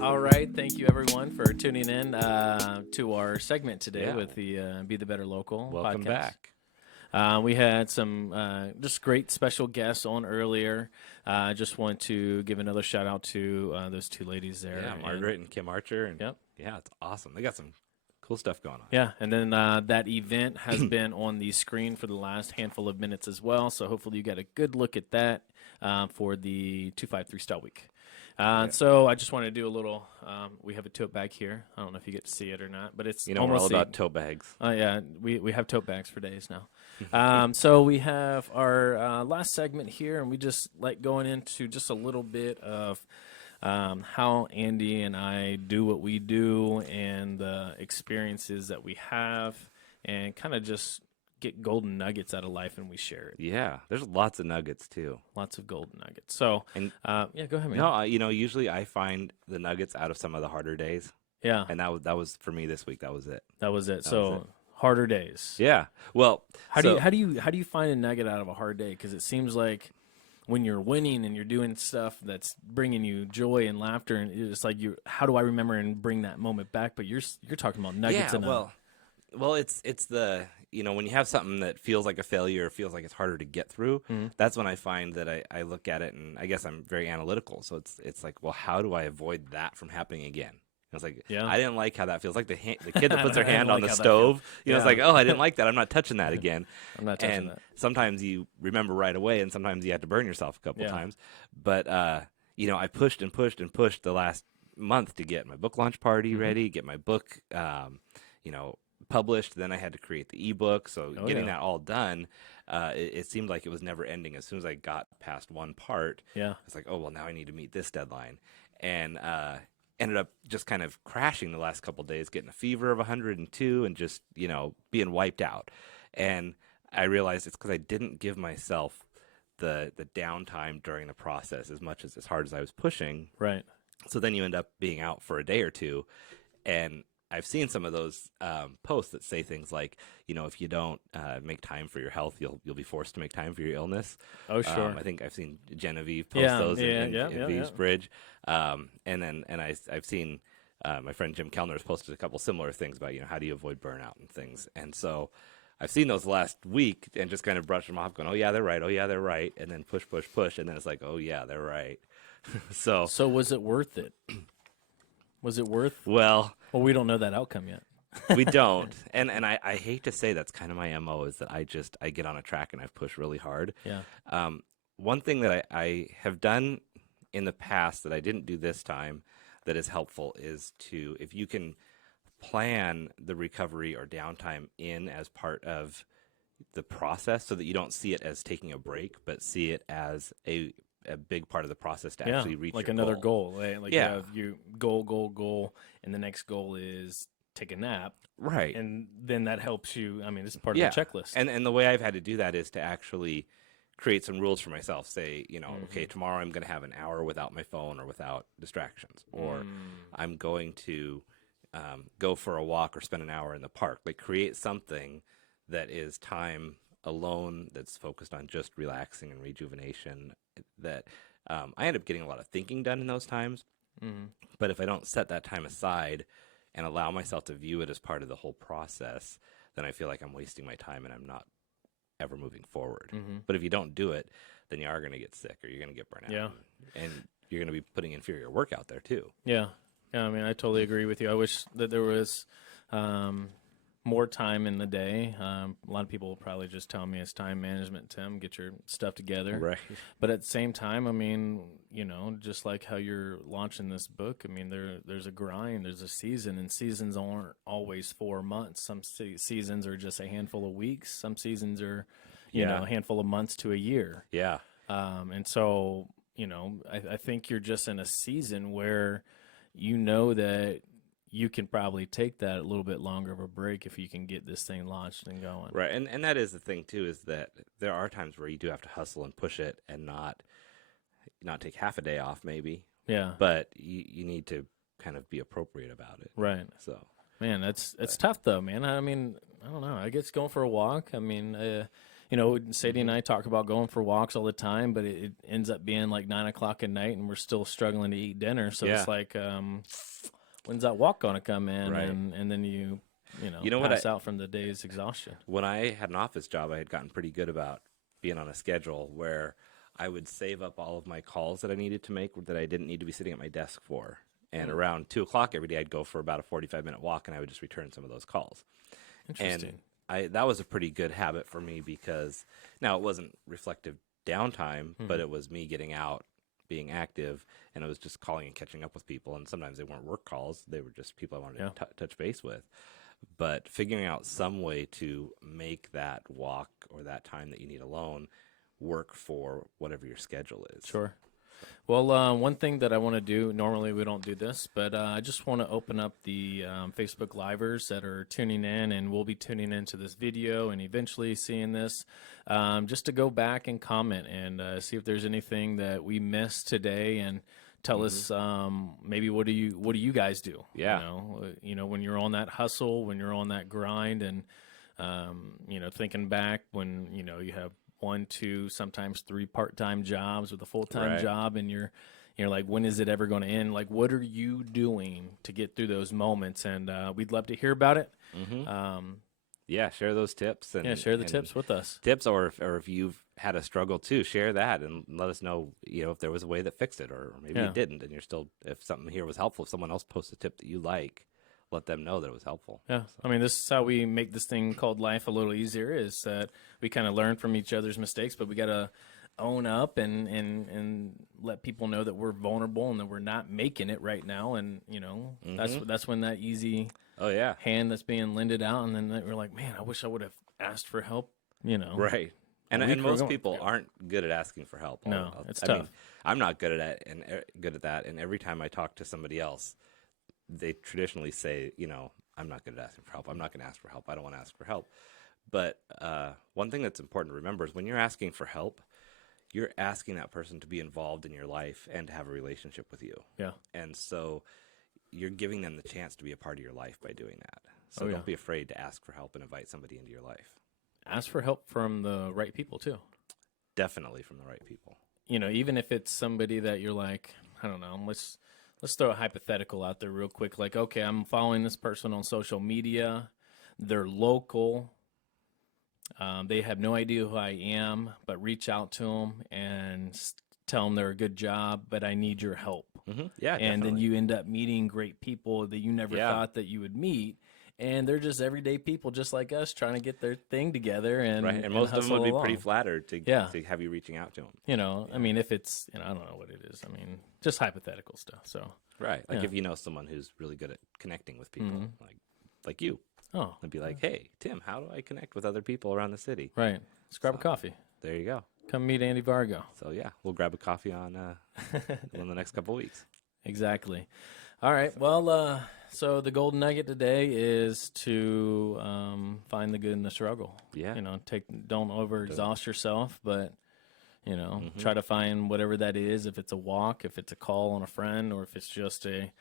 All right, thank you everyone for tuning in to our segment today Yeah. with the Be the Better Local Welcome podcast. back. We had some just great special guests on earlier. I just want to give another shout out to those two ladies there. Yeah, Margaret and Kim Archer. And Yep. yeah, it's awesome. They got some cool stuff going on. Yeah, and then that event has been on the screen for the last handful of minutes as well. So hopefully you got a good look at that for the 253 Stout Week. So I just want to do a little. We have a tote bag here. I don't know if you get to see it or not, but it's We're almost all about tote bags. Oh yeah, we have tote bags for days now. So we have our last segment here, and we just like going into just a little bit of how Andy and I do what we do and the experiences that we have, and kind of just get golden nuggets out of life, and we share it. Yeah, there's lots of nuggets too. Lots of golden nuggets. So And yeah, go ahead, man. no, usually I find the nuggets out of some of the harder days, Yeah, and that was for me this week. That was it. that was it. That So was it. harder days. Yeah. Well, How do you find a nugget out of a hard day? Because it seems like when you're winning and you're doing stuff that's bringing you joy and laughter, and it's like how do I remember and bring that moment back? But you're talking about nuggets. Yeah. Well, it's the when you have something that feels like a failure, feels like it's harder to get through. Mhm. That's when I find that I look at it, and I guess I'm very analytical. So it's like, well, how do I avoid that from happening again? I was like, Yeah. I didn't like how that feels. Like the kid that puts their I didn't hand on like the how that stove. feels. It's Yeah. like, oh, I didn't like that. I'm not touching that again. I'm not touching And that. sometimes you remember right away, and sometimes you have to burn yourself a couple Yeah. times. But I pushed and pushed and pushed the last month to get my book launch party Mhm. ready, get my book, published. Then I had to create the ebook. So Oh, getting yeah. that all done, it seemed like it was never ending. As soon as I got past one part, Yeah. it's like, oh, well, now I need to meet this deadline. And ended up just kind of crashing the last couple of days, getting a fever of 102 and just, being wiped out. And I realized it's because I didn't give myself the downtime during the process as hard as I was pushing. Right. So then you end up being out for a day or two. And I've seen some of those posts that say things like, if you don't make time for your health, you'll be forced to make time for your illness. Oh, sure. I think I've seen Genevieve post Yeah, those yeah, in yeah, Genevive's yeah. Bridge. I've seen my friend Jim Kellner has posted a couple similar things about, how do you avoid burnout and things. And so I've seen those last week and just kind of brushed them off going, oh, yeah, they're right. Oh, yeah, they're right. And then push. And then it's like, oh, yeah, they're right. So was it worth it? Was it worth? well, Well, we don't know that outcome yet. we don't. And I hate to say that's kind of my MO is that I get on a track and I've pushed really hard. Yeah. One thing that I have done in the past that I didn't do this time that is helpful is if you can plan the recovery or downtime in as part of the process so that you don't see it as taking a break, but see it as a big part of the process to actually reach like your another goal. Right? Like Yeah. you have your goal, and the next goal is take a nap, Right. and then that helps you. I mean, it's part Yeah. of the checklist. And the way I've had to do that is to actually create some rules for myself. Say, okay, tomorrow I'm going to have an hour without my phone or without distractions, or I'm going to go for a walk or spend an hour in the park. Like create something that is time alone that's focused on just relaxing and rejuvenation. That I end up getting a lot of thinking done in those times. Mhm. But if I don't set that time aside and allow myself to view it as part of the whole process, then I feel like I'm wasting my time and I'm not ever moving forward. Mhm. But if you don't do it, then you are going to get sick or you're going to get burnt out. Yeah. And you're going to be putting inferior work out there too. Yeah. I mean, I totally agree with you. I wish that there was more time in the day. A lot of people will probably just tell me it's time management, Tim. Get your stuff together. Right. But at the same time, I mean, just like how you're launching this book, I mean, there's a grind, there's a season, and seasons aren't always 4 months. Some seasons are just a handful of weeks. Some seasons are, Yeah. a handful of months to a year. Yeah. And so, I think you're just in a season where that you can probably take that a little bit longer of a break if you can get this thing launched and going. Right. And that is the thing too, is that there are times where you do have to hustle and push it and not take half a day off maybe, Yeah. but you need to kind of be appropriate about it. Right. So Man, it's tough though, man. I mean, I don't know. I guess going for a walk. I mean, you know, Sadie and I talk about going for walks all the time, but it ends up being like 9 o'clock at night, and we're still struggling to eat dinner. So Yeah. it's like, when's that walk gonna come in? Right. And then you You know what pass out from the day's exhaustion. When I had an office job, I had gotten pretty good about being on a schedule where I would save up all of my calls that I needed to make that I didn't need to be sitting at my desk for. And around 2 o'clock every day, I'd go for about a 45-minute walk, and I would just return some of those calls. Interesting. And that was a pretty good habit for me because now it wasn't reflective downtime, but it was me getting out, being active, and it was just calling and catching up with people. And sometimes they weren't work calls; they were just people I wanted to touch base with. But figuring out some way to make that walk or that time that you need alone work for whatever your schedule is. Sure. Well, one thing that I want to do, normally we don't do this, but I just want to open up the Facebook Livers that are tuning in, and we'll be tuning into this video and eventually seeing this, just to go back and comment and see if there's anything that we missed today, and tell us maybe what do you guys do? Yeah. You know, when you're on that hustle, when you're on that grind, and thinking back when you have 1, 2, sometimes 3 part-time jobs with a full-time Right. job, and you're like, when is it ever going to end? Like, what are you doing to get through those moments? And we'd love to hear about it. Yeah, share those tips. And, Share the and tips with us. tips, or if you've had a struggle too, share that and let us know, if there was a way that fixed it, or maybe it didn't, and you're still, if something here was helpful, if someone else posts a tip that you like, let them know that it was helpful. Yeah, I mean, this is how we make this thing called life a little easier, is that we kind of learn from each other's mistakes, but we got to own up and let people know that we're vulnerable and that we're not making it right now. And, that's when that easy Oh yeah. hand that's being lended out, and then we're like, man, I wish I would have asked for help, Right. And week and we're most going- people aren't good at asking for help. No, it's I tough. mean, I'm not good at that. And every time I talk to somebody else, they traditionally say, I'm not good at asking for help. I'm not going to ask for help. I don't want to ask for help. But one thing that's important to remember is when you're asking for help, you're asking that person to be involved in your life and to have a relationship with you. Yeah. And so you're giving them the chance to be a part of your life by doing that. So Oh, yeah. don't be afraid to ask for help and invite somebody into your life. Ask for help from the right people too. Definitely from the right people. Even if it's somebody that you're like, I don't know, let's throw a hypothetical out there real quick. Like, okay, I'm following this person on social media. They're local. They have no idea who I am, but reach out to them and tell them they're a good job, but I need your help. Yeah, And then definitely. you end up meeting great people that you never Yeah. thought that you would meet. And they're just everyday people just like us trying to get their thing together. And, Right, and most of them hustle would be pretty along. flattered to Yeah. have you reaching out to them. I mean, if it's, I don't know what it is. I mean, just hypothetical stuff. So, Right, like Yeah. if you know someone who's really good at connecting with people, like you, oh, and be like, "Hey, Tim, how do I connect with other people around the city?" right. Let's grab a coffee. There you go. Come meet Andy Vargo. So yeah, we'll grab a coffee on in the next couple of weeks. Exactly. All right. Well, so the golden nugget today is to find the good in the struggle. Yeah. Don't overexhaust yourself, but try to find whatever that is. If it's a walk, if it's a call on a friend, or if it's just a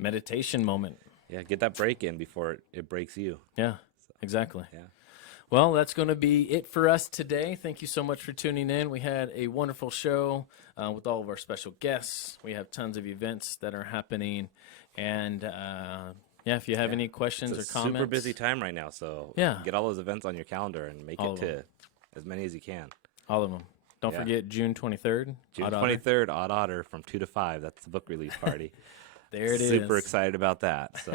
meditation moment. Yeah, get that break in before it breaks you. Yeah. Exactly. Yeah. Well, that's going to be it for us today. Thank you so much for tuning in. We had a wonderful show with all of our special guests. We have tons of events that are happening. And, if you have any questions It's a or comments. super busy time right now, so Yeah. get all those events on your calendar and make All it of to them. as many as you can. All of them. Don't Yeah. forget June 23rd. June Odd Otter. 23rd, Odd Otter from 2 to 5. That's the book release party. There it is. Super excited about that. So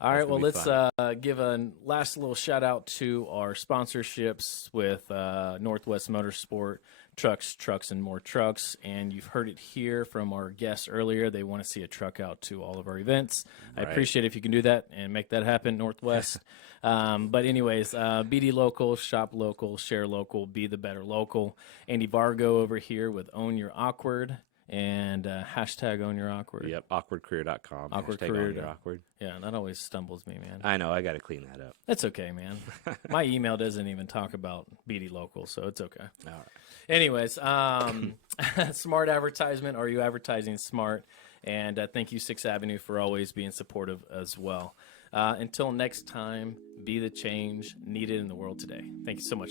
All right, That's well, gonna be let's give a last little shout out to our sponsorships with Northwest Motorsport, Trucks, and More Trucks. And you've heard it here from our guests earlier. They want to see a truck out to all of our events. I Right. appreciate if you can do that and make that happen, Northwest. But anyways, BD Local, shop local, share local, be the better local. Andy Vargo over here with Own Your Awkward and hashtag Own Your Awkward. yep, awkwardcareer.com. Awkward Hashtag career own your dot- awkward. Yeah, that always stumbles me, man. I know, I got to clean that up. That's okay, man. My email doesn't even talk about BD Local, so it's okay. All right. Anyways, smart advertisement. Are you advertising smart? And thank you, 6th Avenue, for always being supportive as well. Until next time, be the change needed in the world today. Thank you so much.